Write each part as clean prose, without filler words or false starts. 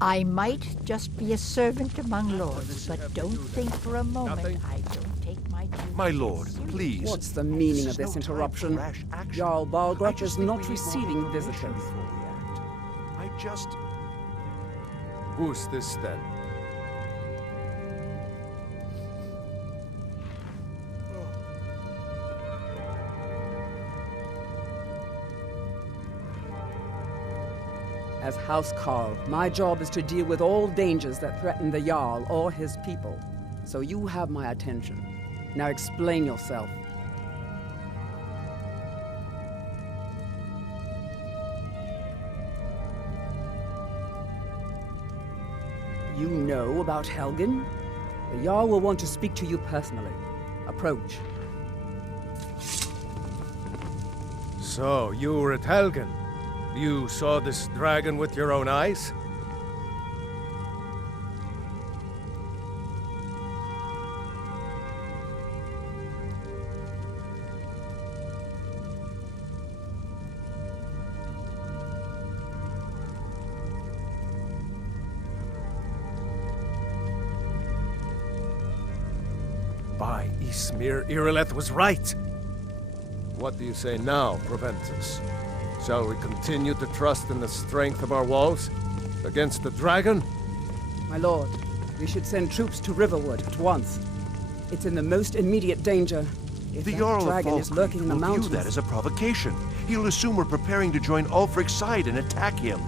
I might just be a servant among lords, but don't think for a moment I don't take my duties. My lord, please. What's the meaning of this interruption? Jarl Balgruch is not receiving visitors. I just... Who's this then? As House Carl, my job is to deal with all dangers that threaten the Jarl or his people. So you have my attention. Now explain yourself. You know about Helgen? The Jarl will want to speak to you personally. Approach. So, you were at Helgen? You saw this dragon with your own eyes? By Ysmir, Irileth was right! What do you say now, Proventus? Shall we continue to trust in the strength of our walls? Against the dragon? My lord, we should send troops to Riverwood at once. It's in the most immediate danger. If The that Jarl of dragon is Falkreath lurking in the will mountains... view that as a provocation. He'll assume we're preparing to join Ulfric's side and attack him.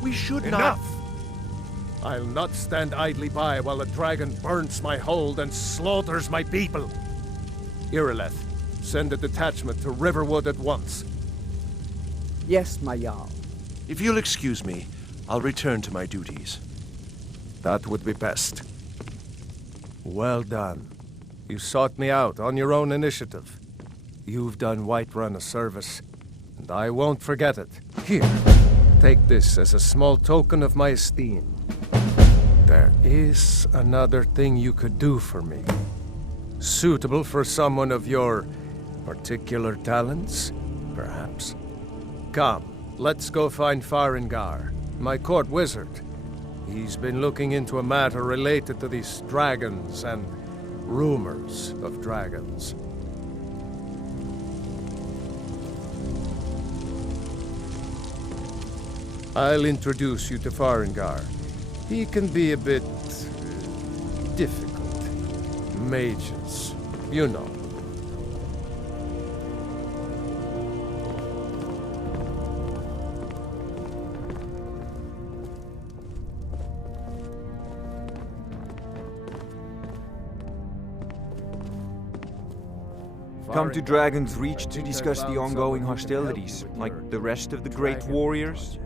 We should Enough! not... I'll not stand idly by while the dragon burns my hold and slaughters my people. Irileth, send a detachment to Riverwood at once. Yes, my Jarl. If you'll excuse me, I'll return to my duties. That would be best. Well done. You sought me out on your own initiative. You've done Whiterun a service, and I won't forget it. Here, take this as a small token of my esteem. There is another thing you could do for me. Suitable for someone of your particular talents, perhaps. Come, let's go find Farengar, my court wizard. He's been looking into a matter related to these dragons and rumors of dragons. I'll introduce you to Farengar. He can be a bit... difficult. Mages, you know. Come to Dragon's Reach to discuss the ongoing hostilities, like the rest of the great warriors?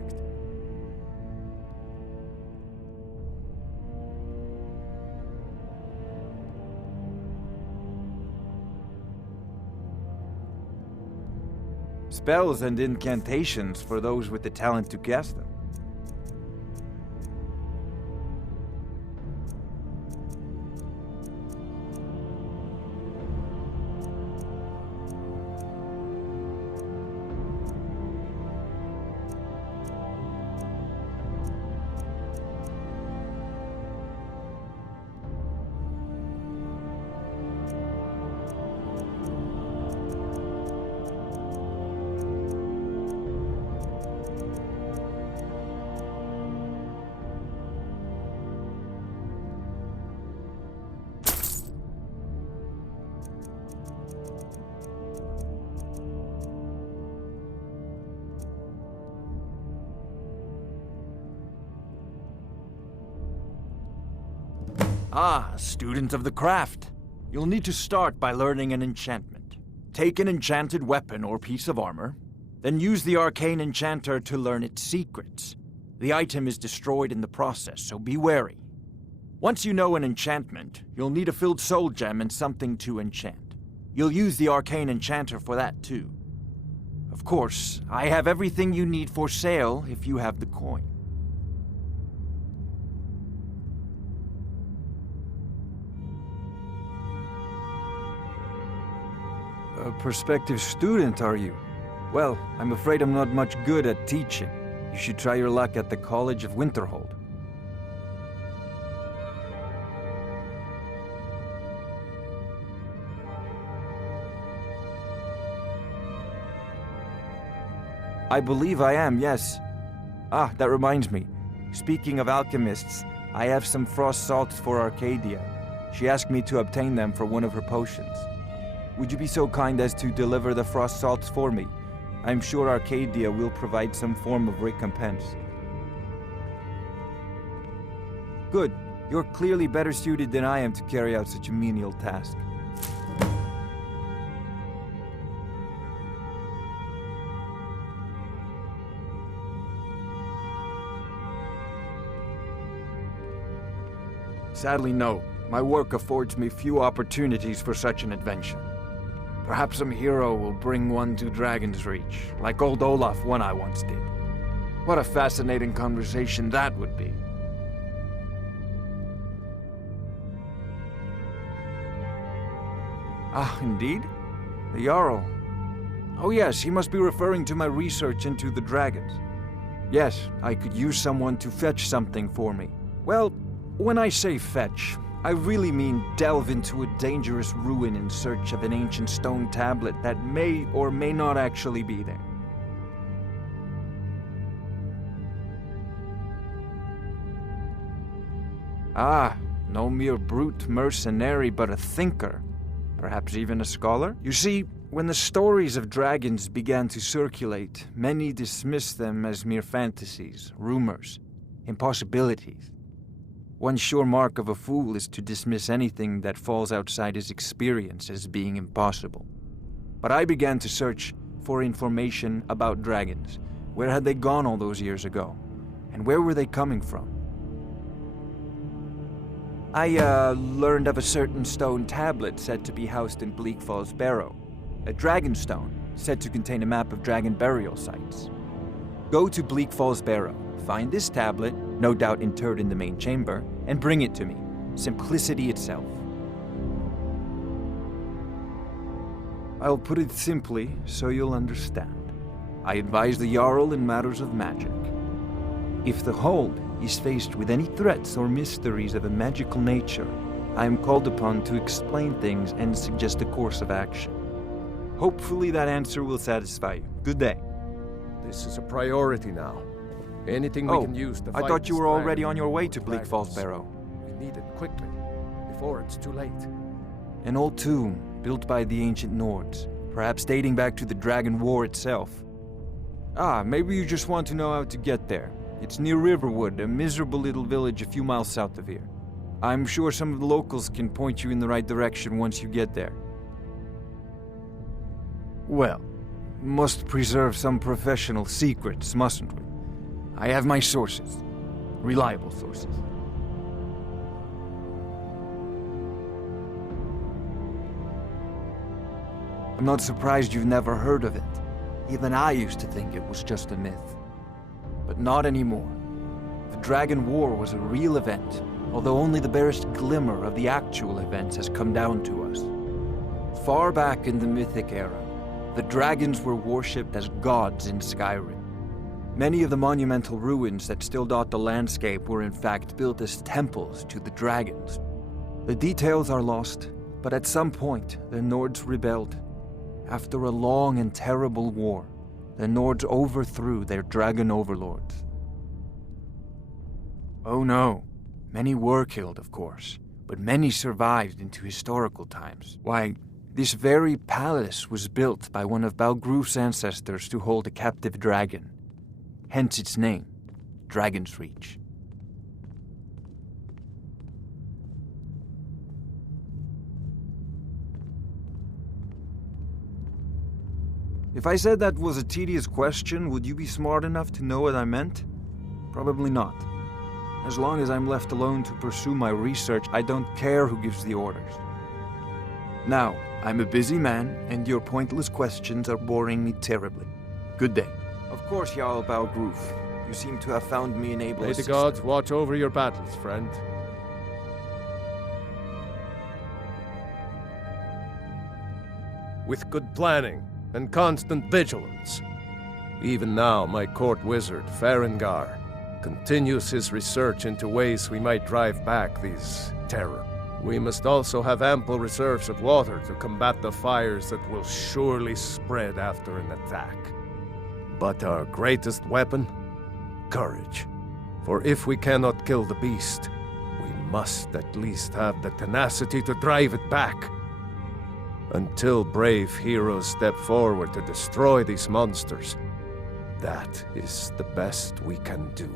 Spells and incantations for those with the talent to cast them. Ah, student of the craft. You'll need to start by learning an enchantment. Take an enchanted weapon or piece of armor, then use the arcane enchanter to learn its secrets. The item is destroyed in the process, so be wary. Once you know an enchantment, you'll need a filled soul gem and something to enchant. You'll use the arcane enchanter for that too. Of course, I have everything you need for sale if you have the coin. A prospective student, are you? Well, I'm afraid I'm not much good at teaching. You should try your luck at the College of Winterhold. I believe I am, yes. Ah, that reminds me. Speaking of alchemists, I have some frost salts for Arcadia. She asked me to obtain them for one of her potions. Would you be so kind as to deliver the frost salts for me? I'm sure Arcadia will provide some form of recompense. Good. You're clearly better suited than I am to carry out such a menial task. Sadly, no. My work affords me few opportunities for such an adventure. Perhaps some hero will bring one to Dragon's Reach, like old Olaf one I once did. What a fascinating conversation that would be. Ah, indeed? The Jarl. Oh yes, he must be referring to my research into the dragons. Yes, I could use someone to fetch something for me. Well, when I say fetch, I really mean delve into a dangerous ruin in search of an ancient stone tablet that may or may not actually be there. Ah, no mere brute mercenary, but a thinker. Perhaps even a scholar? You see, when the stories of dragons began to circulate, many dismissed them as mere fantasies, rumors, impossibilities. One sure mark of a fool is to dismiss anything that falls outside his experience as being impossible. But I began to search for information about dragons. Where had they gone all those years ago? And where were they coming from? I learned of a certain stone tablet said to be housed in Bleak Falls Barrow. A dragon stone, said to contain a map of dragon burial sites. Go to Bleak Falls Barrow, find this tablet, no doubt interred in the main chamber, and bring it to me. Simplicity itself. I'll put it simply so you'll understand. I advise the Jarl in matters of magic. If the Hold is faced with any threats or mysteries of a magical nature, I am called upon to explain things and suggest a course of action. Hopefully that answer will satisfy you. Good day. This is a priority now. Anything we can use to fight I thought you this were already dragon on your way to dragons. Bleak Falls Barrow. We need it quickly, before it's too late. An old tomb built by the ancient Nords, perhaps dating back to the Dragon War itself. Ah, maybe you just want to know how to get there. It's near Riverwood, a miserable little village a few miles south of here. I'm sure some of the locals can point you in the right direction once you get there. Well, must preserve some professional secrets, mustn't we? I have my sources. Reliable sources. I'm not surprised you've never heard of it. Even I used to think it was just a myth. But not anymore. The Dragon War was a real event, although only the barest glimmer of the actual events has come down to us. Far back in the Mythic era, the dragons were worshipped as gods in Skyrim. Many of the monumental ruins that still dot the landscape were in fact built as temples to the dragons. The details are lost, but at some point the Nords rebelled. After a long and terrible war, the Nords overthrew their dragon overlords. Oh no, many were killed, of course, but many survived into historical times. Why, this very palace was built by one of Balgruf's ancestors to hold a captive dragon. Hence its name, Dragon's Reach. If I said that was a tedious question, would you be smart enough to know what I meant? Probably not. As long as I'm left alone to pursue my research, I don't care who gives the orders. Now, I'm a busy man, and your pointless questions are boring me terribly. Good day. Of course, Jarl Balgruf. You seem to have found me an able May the gods watch over your battles, friend. With good planning and constant vigilance. Even now, my court wizard, Farengar, continues his research into ways we might drive back these terror. We must also have ample reserves of water to combat the fires that will surely spread after an attack. But our greatest weapon? Courage. For if we cannot kill the beast, we must at least have the tenacity to drive it back. Until brave heroes step forward to destroy these monsters, that is the best we can do.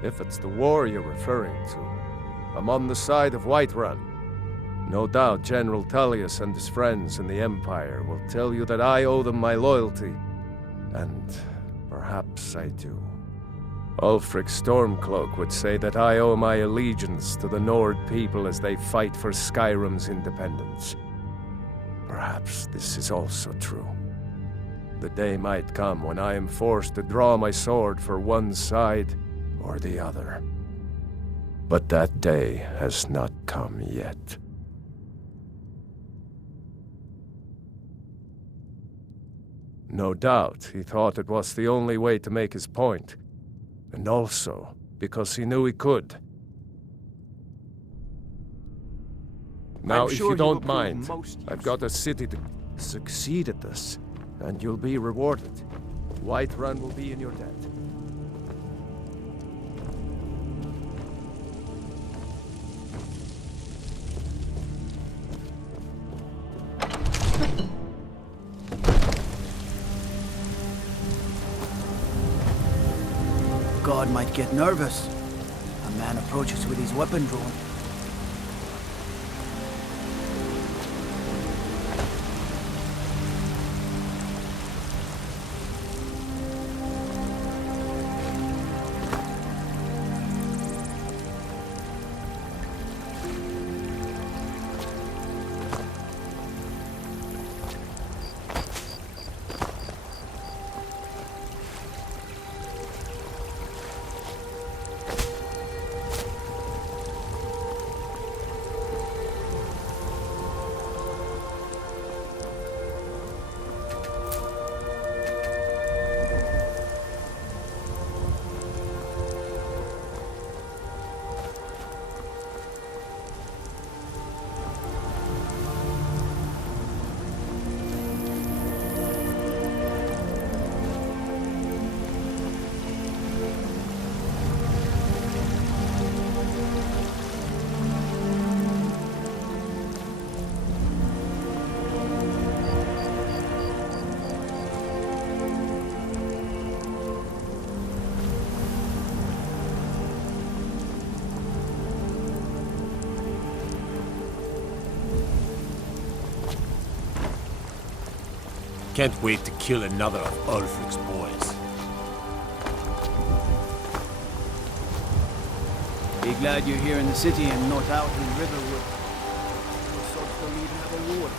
If it's the war you're referring to, I'm on the side of Whiterun. No doubt General Tullius and his friends in the Empire will tell you that I owe them my loyalty, and perhaps I do. Ulfric Stormcloak would say that I owe my allegiance to the Nord people as they fight for Skyrim's independence. Perhaps this is also true. The day might come when I am forced to draw my sword for one side or the other. But that day has not come yet. No doubt he thought it was the only way to make his point, and also because he knew he could. Now, I'm if sure you he will don't prove mind, most I've got a city to succeed at this, and you'll be rewarded. Whiterun will be in your debt. God might get nervous. A man approaches with his weapon drawn. Can't wait to kill another of Ulfric's boys. Be glad you're here in the city and not out in Riverwood. Those sorts don't even have a ward.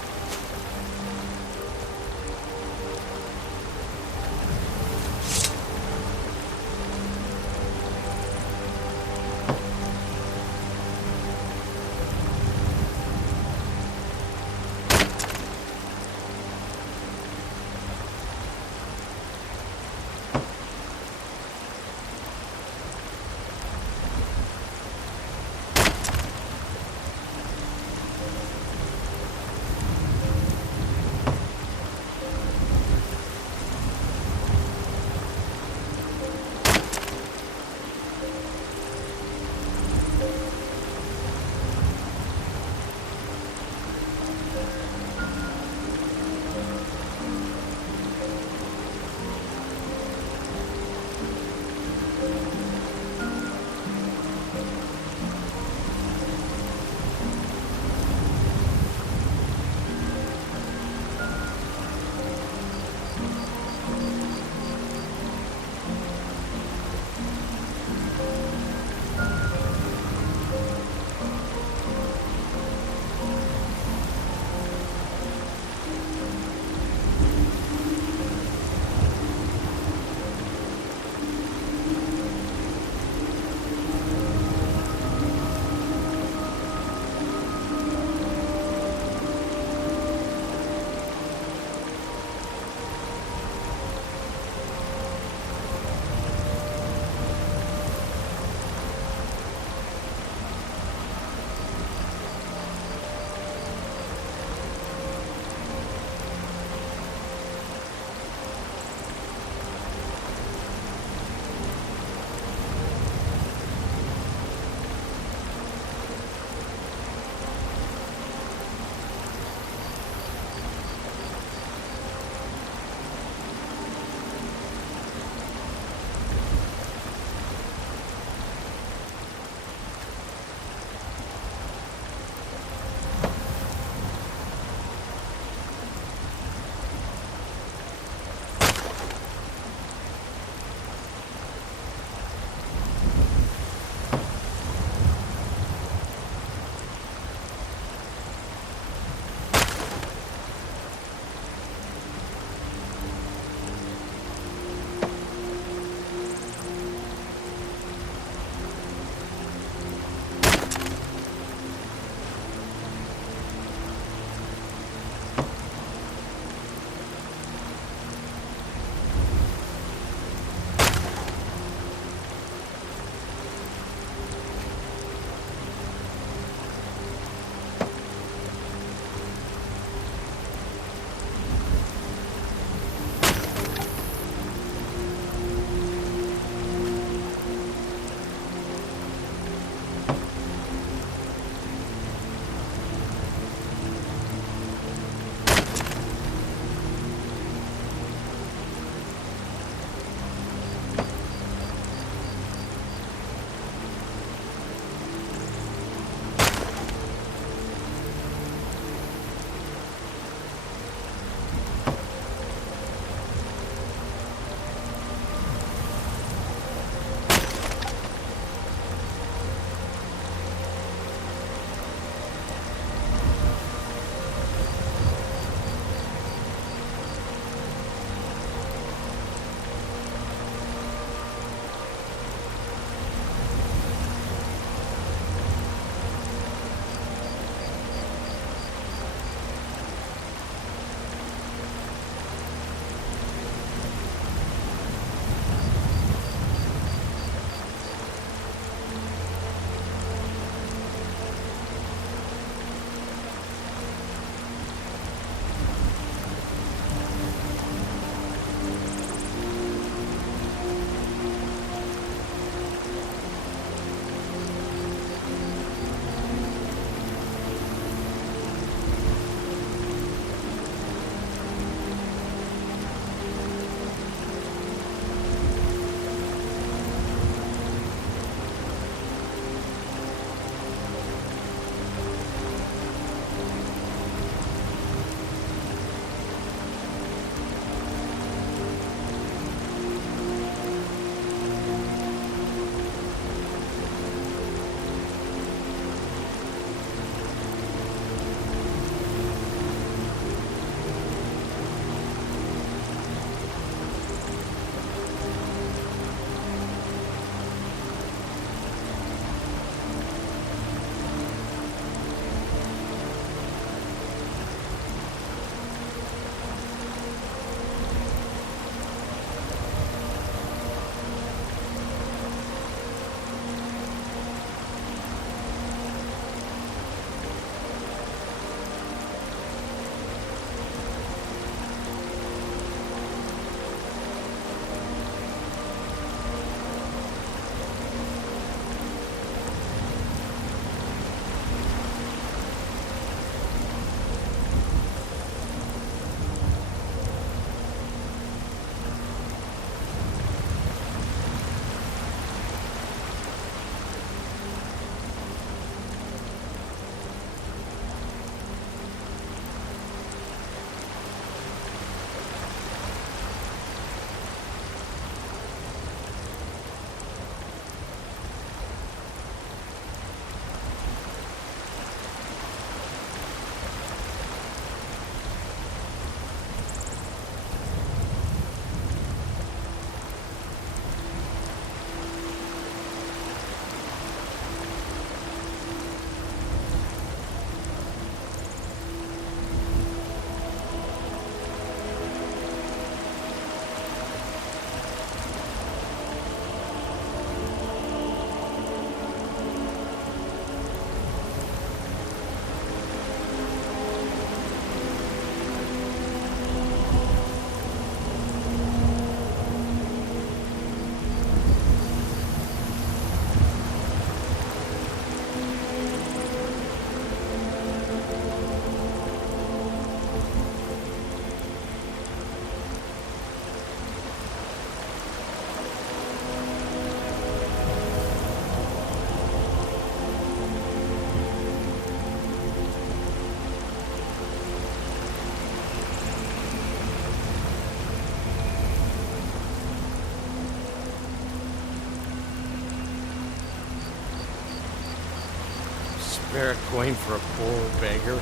Spare coin for a poor beggar?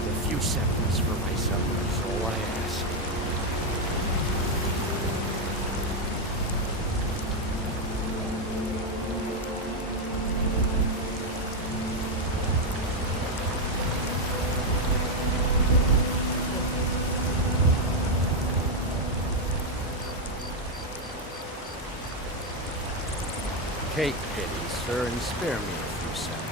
A few seconds for my supper is all I ask. Take pity, sir, and spare me a few seconds.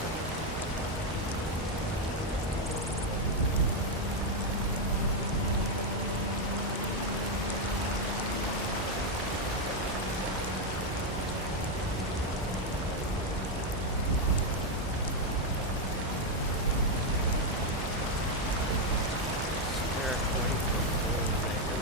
Spare coin for a poor beggar?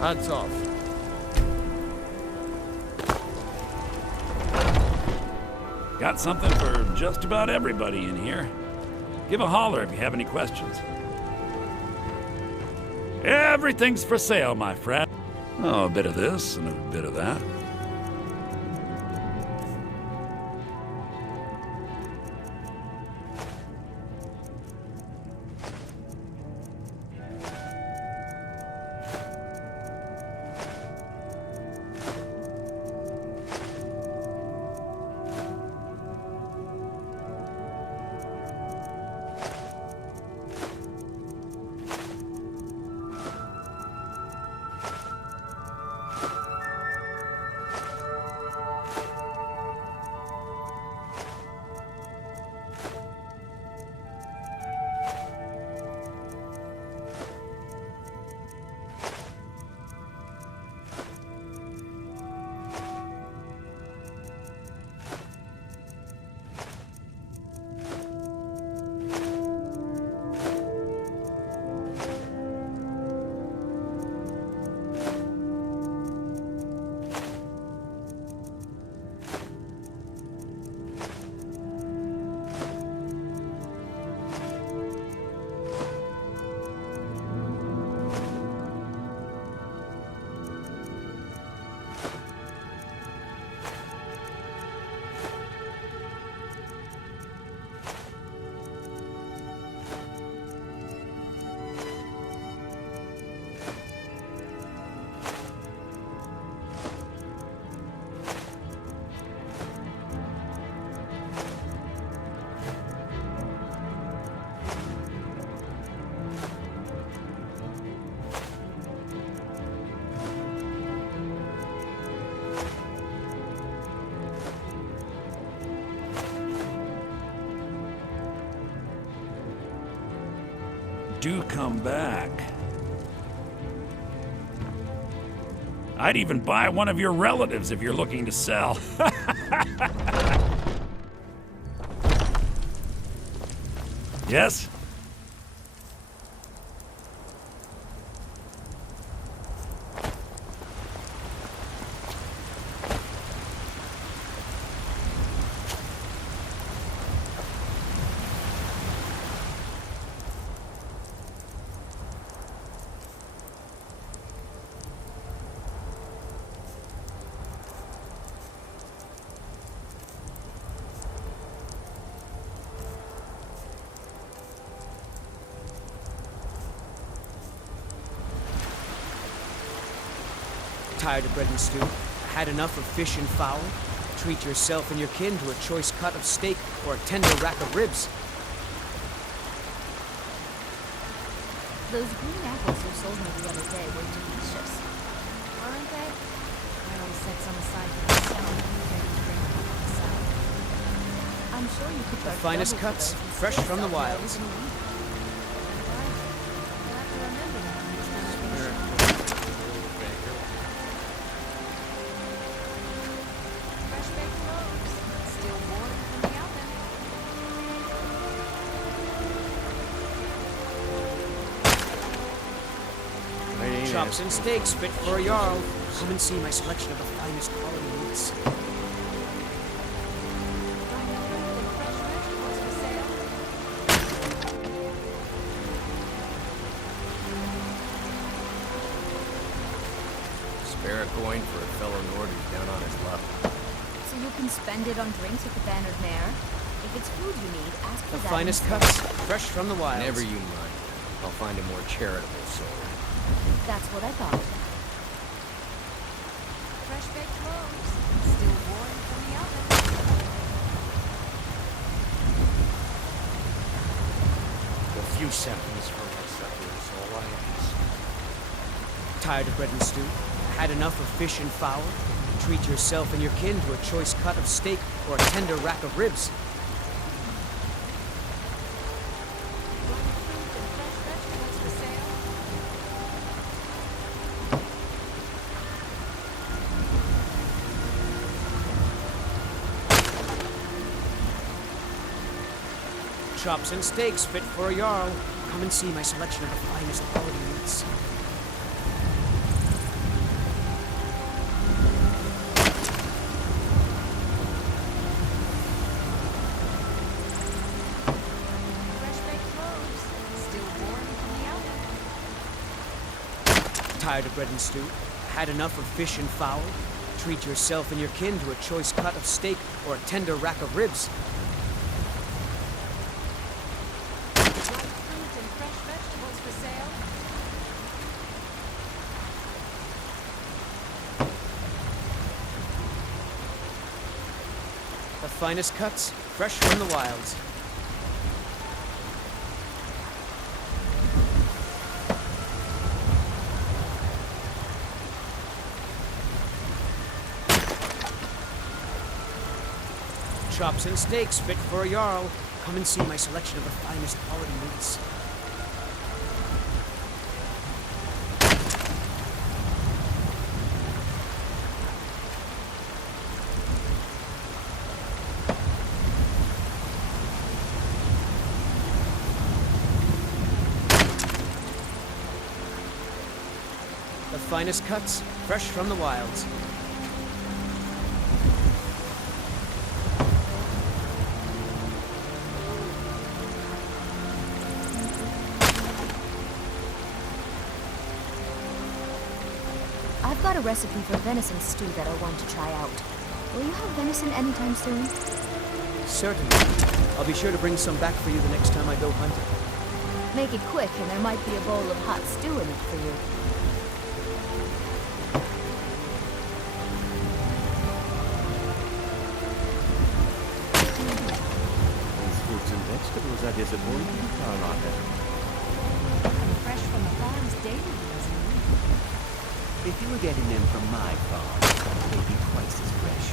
Hats off. Got something for just about everybody in here. Give a holler if you have any questions. Everything's for sale, my friend. Oh, a bit of this and a bit of that. Do come back. I'd even buy one of your relatives if you're looking to sell. Yes? Tired of bread and stew? Had enough of fish and fowl? Treat yourself and your kin to a choice cut of steak or a tender rack of ribs. Those green apples you sold me the other day were delicious. Aren't they? I always set some aside for myself and you ready to bring them on the side. I'm sure you could The charge finest double for cuts, those and fresh still from the sell more wilds. than a week. Right. I'll have to remember that next time I finish. Fresh baked loaves, still warm from the oven. Chops and steaks fit for a Jarl. Come and see my selection of the finest quality meats. Spare a coin for a fellow Nord who's down on his luck. So you can spend it on drinks at the Bannered Mare. If it's food you need, ask for The that finest instead. cuts, fresh from the wilds. Never you mind. I'll find a more charitable soul. That's what I thought. Fresh baked loaves, still warm from the oven. A few seconds for my supper is all I ask. Tired of bread and stew? Had enough of fish and fowl? Treat yourself and your kin to a choice cut of steak or a tender rack of ribs. Chops and steaks fit for a Jarl. Come and see my selection of the finest quality meats. Tired of bread and stew? Had enough of fish and fowl? Treat yourself and your kin to a choice cut of steak or a tender rack of ribs. Dried fruit and fresh vegetables for sale. The finest cuts, fresh from the wilds. Chops and steaks fit for a Jarl. Come and see my selection of the finest quality meats. The finest cuts, fresh from the wilds. I've got a recipe for venison stew that I want to try out. Will you have venison anytime soon? Certainly. I'll be sure to bring some back for you the next time I go hunting. Make it quick, and there might be a bowl of hot stew in it for you. These fruits and vegetables are disappointing, Carlotta. Fresh from the farms daily, If you were getting them from my farm, they'd be twice as fresh.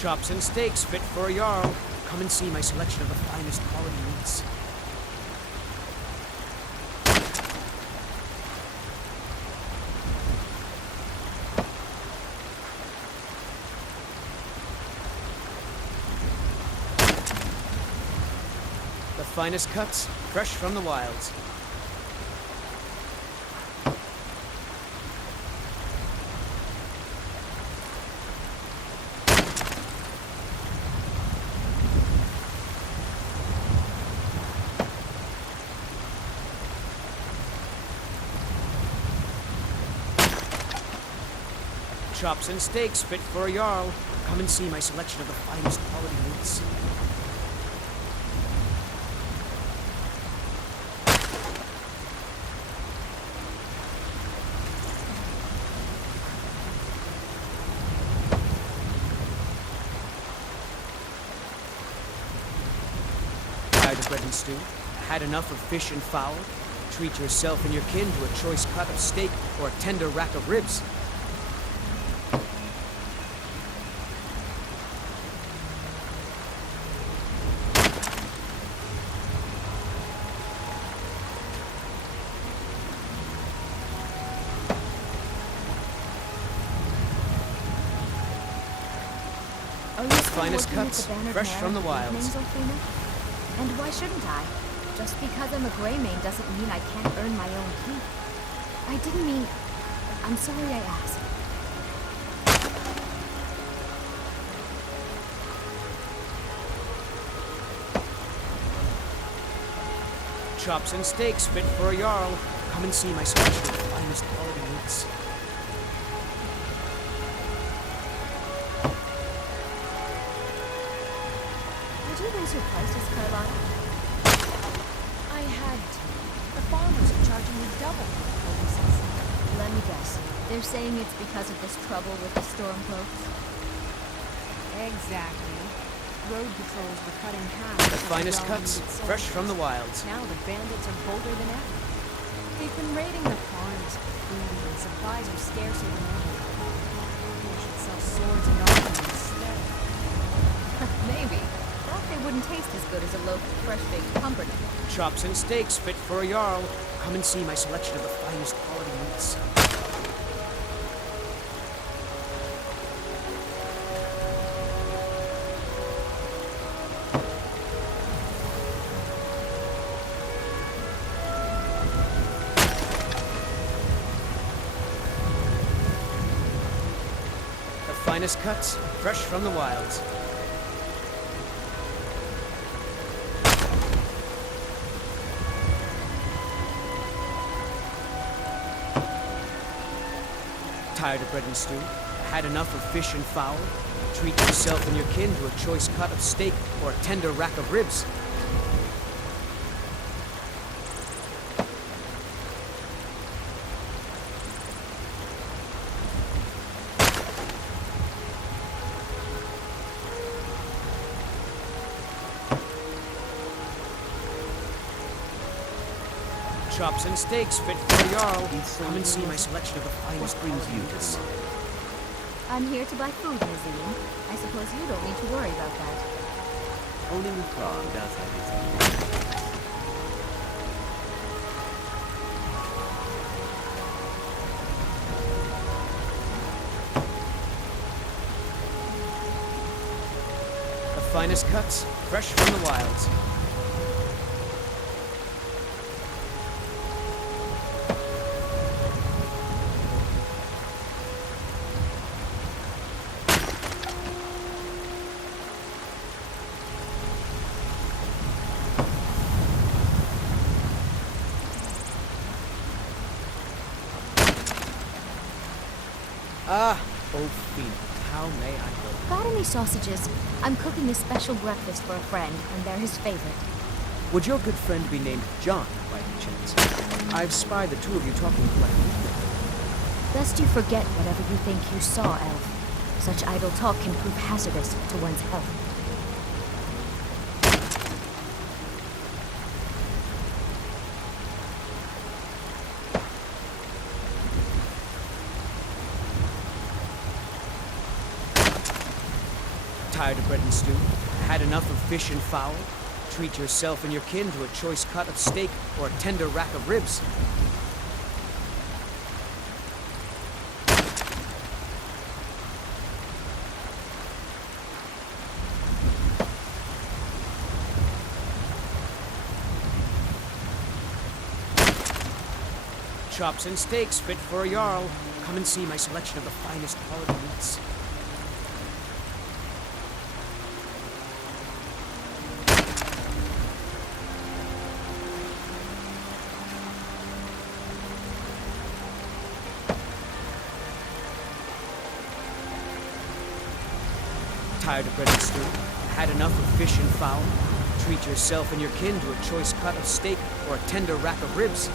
Chops and steaks fit for a Jarl. Come and see my selection of the finest quality meats. The finest cuts, fresh from the wilds. Chops and steaks fit for a Jarl. Come and see my selection of the finest quality meats. Tired of bread and stew? Had enough of fish and fowl? Treat yourself and your kin to a choice cut of steak or a tender rack of ribs. Finest cuts, fresh from the wilds. And why shouldn't I? Just because I'm a Greymane doesn't mean I can't earn my own keep. I didn't mean... I'm sorry I asked. Chops and steaks fit for a Jarl. Come and see my selection of the finest quality meats. Did you raise your prices, Carlotta? I had to. The farmers are charging me double for the polices. Let me guess. They're saying it's because of this trouble with the Stormcloaks? Exactly. Road patrols were cut in half. The finest cuts, fresh from the wilds. Now the bandits are bolder than ever. They've been raiding the farms for food, and supplies are scarcer than ever. They should sell swords and armor instead. Maybe. Thought they wouldn't taste as good as a loaf of fresh-baked pumpernickel. Chops and steaks fit for a Jarl. Come and see my selection of the finest quality meats. The finest cuts, fresh from the wilds. Tired of bread and stew? Had enough of fish and fowl? Treat yourself and your kin to a choice cut of steak or a tender rack of ribs. Chops and steaks fit for a Jarl. Come and see my selection of the finest brings you to the market. I'm here to buy food, Nazim. I suppose you don't need to worry about that. Only Mukran does have his own. The finest cuts, fresh from the wilds. Ah, oh Phoenix, how may I help? Got any sausages? I'm cooking a special breakfast for a friend, and they're his favorite. Would your good friend be named John, by any chance? I've spied the two of you talking politely. Lest you forget whatever you think you saw, Elf. Such idle talk can prove hazardous to one's health. Tired of bread and stew? Had enough of fish and fowl? Treat yourself and your kin to a choice cut of steak or a tender rack of ribs. Chops and steaks fit for a Jarl. Come and see my selection of the finest quality meats. Tired of bread and stew? Had enough of fish and fowl? Treat yourself and your kin to a choice cut of steak or a tender rack of ribs.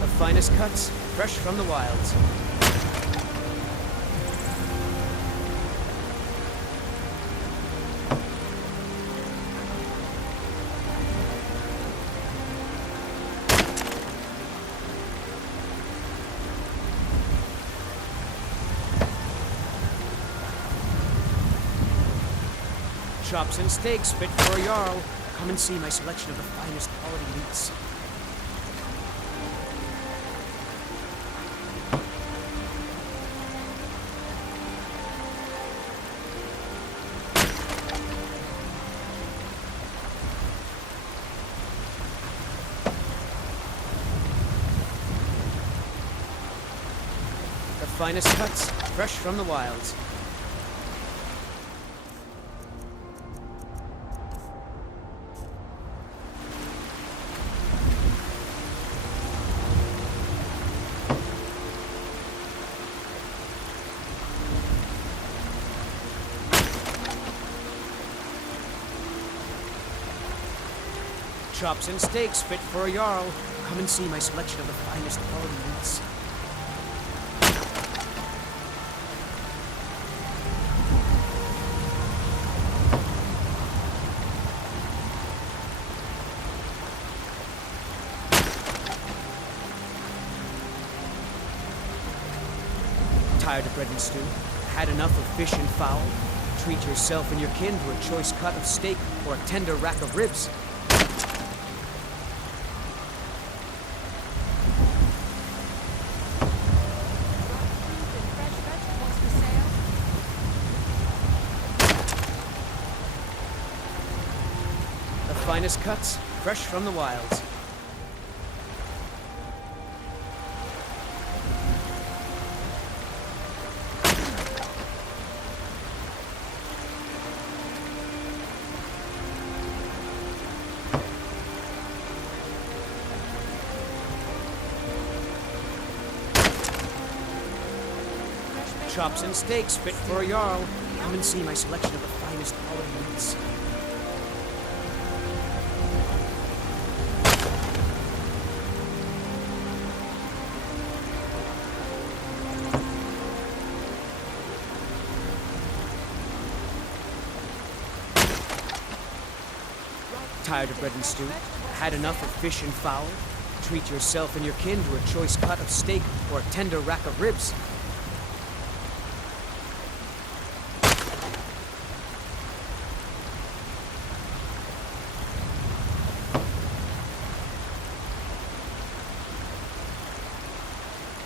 The finest cuts, fresh from the wilds. Chops and steaks fit for a Jarl. Come and see my selection of the finest quality meats. The finest cuts, fresh from the wilds. Chops and steaks fit for a Jarl. Come and see my selection of the finest quality meats. Tired of bread and stew? Had enough of fish and fowl? Treat yourself and your kin to a choice cut of steak or a tender rack of ribs. The finest cuts, fresh from the wilds. Chops and steaks fit for a Jarl. Come and see my selection of the finest quality meats. Tired of bread and stew? Had enough of fish and fowl? Treat yourself and your kin to a choice cut of steak or a tender rack of ribs.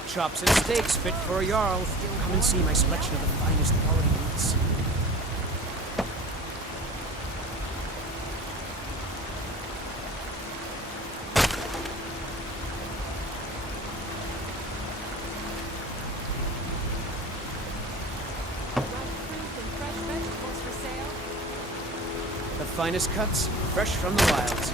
Chops and steaks fit for a Jarl. Come and see my selection of the finest quality meats. The finest cuts, fresh from the wilds.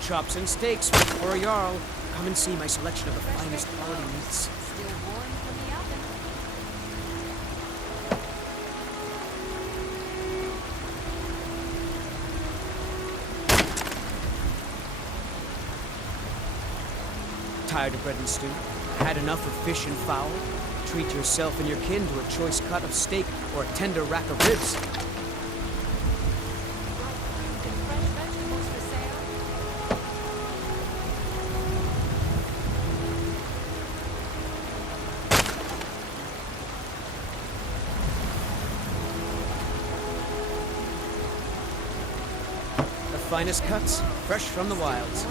Chops and steaks fit for a Jarl. Come and see my selection of the finest quality meats. Still warm from the oven. Tired of bread and stew? Had enough of fish and fowl? Treat yourself and your kin to a choice cut of steak or a tender rack of ribs. The finest cuts, fresh from the wilds.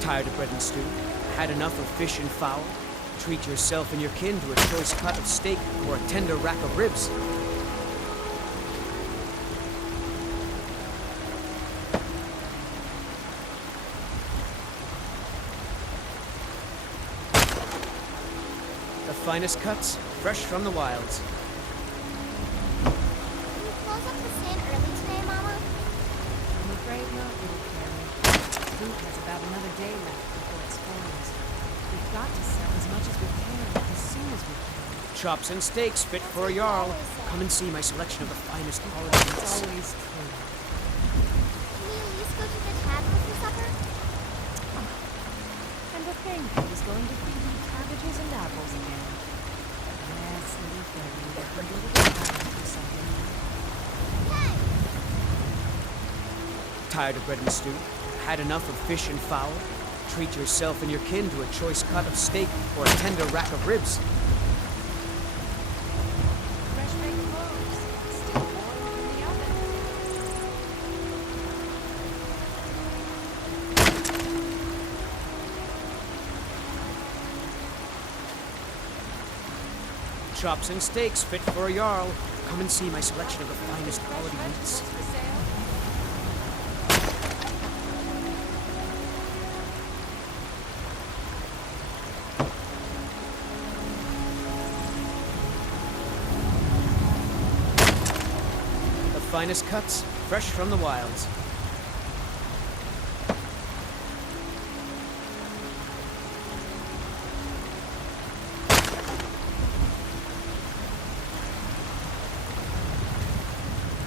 Tired of bread and stew? Had enough of fish and fowl? Treat yourself and your kin to a choice cut of steak or a tender rack of ribs. The finest cuts, fresh from the wilds. Can you close up the stand early today, Mama? I'm afraid not, little Carrie. Fruit has about another day left before it spoils. We've got to sell as much as we can, as soon as we can. Chops and steaks fit for a Jarl. Come and see my selection of the finest quality It's meats. always true. Can we at least go to the tavern for supper? And to think I was going to feed you cabbages and apples again. Yes, little Fairy, we can go to the tavern for something. Tired of bread and stew? Had enough of fish and fowl? Treat yourself and your kin to a choice cut of steak or a tender rack of ribs. Fresh baked loaves, still warm from the oven. Chops and steaks fit for a Jarl. Come and see my selection of the finest quality meats. For sale. The finest cuts, fresh from the wilds.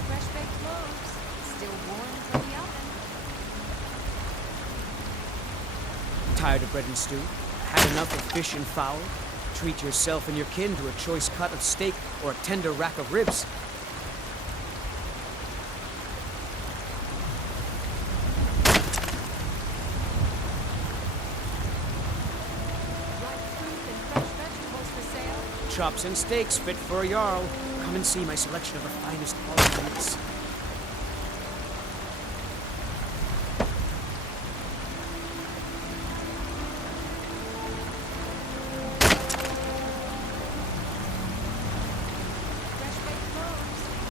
Fresh baked loaves, still warm from the oven. Tired of bread and stew? Had enough of fish and fowl? Treat yourself and your kin to a choice cut of steak or a tender rack of ribs. Ripe fruit and fresh vegetables for sale. Chops and steaks fit for a Jarl. Come and see my selection of the finest quality meats.